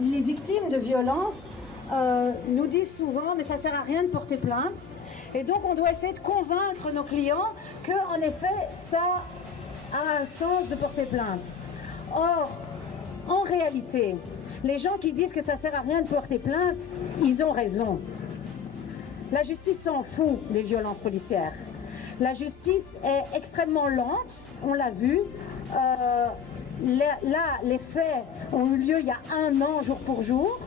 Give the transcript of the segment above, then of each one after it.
les victimes de violences nous disent souvent mais ça sert à rien de porter plainte. Et donc on doit essayer de convaincre nos clients qu'en effet ça a un sens de porter plainte. Or, en réalité, les gens qui disent que ça sert à rien de porter plainte, ils ont raison. La justice s'en fout des violences policières. La justice est extrêmement lente, on l'a vu. Là, les faits ont eu lieu il y a 1 an, jour pour jour.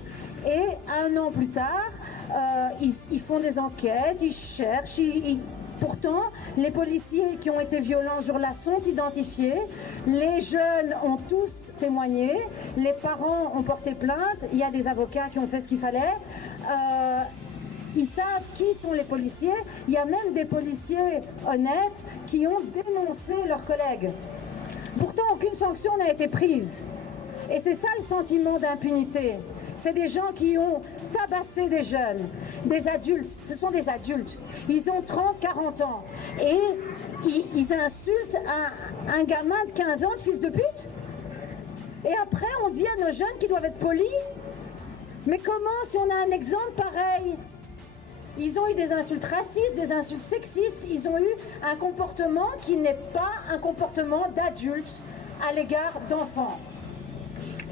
Et 1 an plus tard, ils font des enquêtes, ils cherchent. Pourtant, les policiers qui ont été violents ce jour-là sont identifiés. Les jeunes ont tous témoigné. Les parents ont porté plainte. Il y a des avocats qui ont fait ce qu'il fallait. Ils savent qui sont les policiers. Il y a même des policiers honnêtes qui ont dénoncé leurs collègues. Pourtant, aucune sanction n'a été prise. Et c'est ça le sentiment d'impunité. C'est des gens qui ont tabassé des jeunes, des adultes. Ce sont des adultes. Ils ont 30, 40 ans. Et ils insultent un gamin de 15 ans de fils de pute. Et après, on dit à nos jeunes qu'ils doivent être polis. Mais comment, si on a un exemple pareil? Ils ont eu des insultes racistes, des insultes sexistes. Ils ont eu un comportement qui n'est pas un comportement d'adulte à l'égard d'enfants.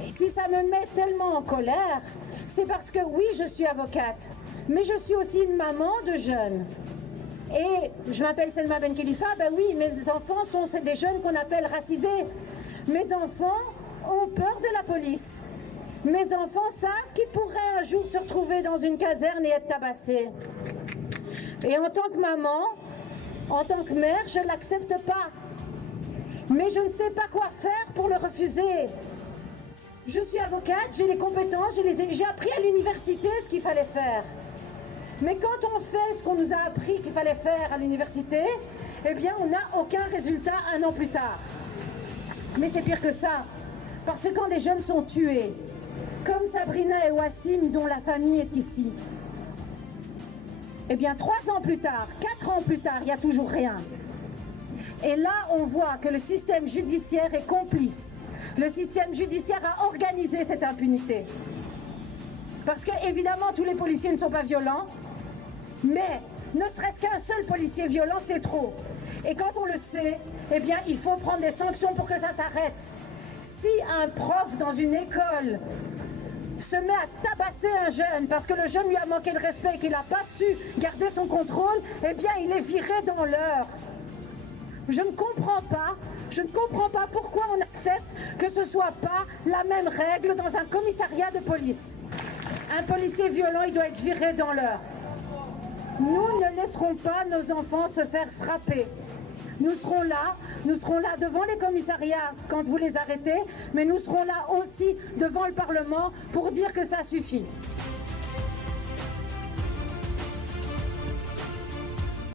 Et si ça me met tellement en colère, c'est parce que oui, je suis avocate, mais je suis aussi une maman de jeunes. Et je m'appelle Selma Ben Khalifa, ben oui, mes enfants c'est des jeunes qu'on appelle racisés. Mes enfants ont peur de la police. Mes enfants savent qu'ils pourraient un jour se retrouver dans une caserne et être tabassés. Et en tant que maman, en tant que mère, je ne l'accepte pas. Mais je ne sais pas quoi faire pour le refuser. Je suis avocate, j'ai les compétences, j'ai appris à l'université ce qu'il fallait faire. Mais quand on fait ce qu'on nous a appris qu'il fallait faire à l'université, eh bien on n'a aucun résultat 1 an plus tard. Mais c'est pire que ça, parce que quand des jeunes sont tués, comme Sabrina et Wassim dont la famille est ici, eh bien 3 ans plus tard, 4 ans plus tard, il n'y a toujours rien. Et là on voit que le système judiciaire est complice. Le système judiciaire a organisé cette impunité. Parce que, évidemment, tous les policiers ne sont pas violents, mais ne serait-ce qu'un seul policier violent, c'est trop. Et quand on le sait, eh bien, il faut prendre des sanctions pour que ça s'arrête. Si un prof dans une école se met à tabasser un jeune parce que le jeune lui a manqué de respect et qu'il n'a pas su garder son contrôle, eh bien, il est viré dans l'heure. Je ne comprends pas pourquoi on accepte que ce ne soit pas la même règle dans un commissariat de police. Un policier violent, il doit être viré dans l'heure. Nous ne laisserons pas nos enfants se faire frapper. Nous serons là devant les commissariats quand vous les arrêtez, mais nous serons là aussi devant le Parlement pour dire que ça suffit.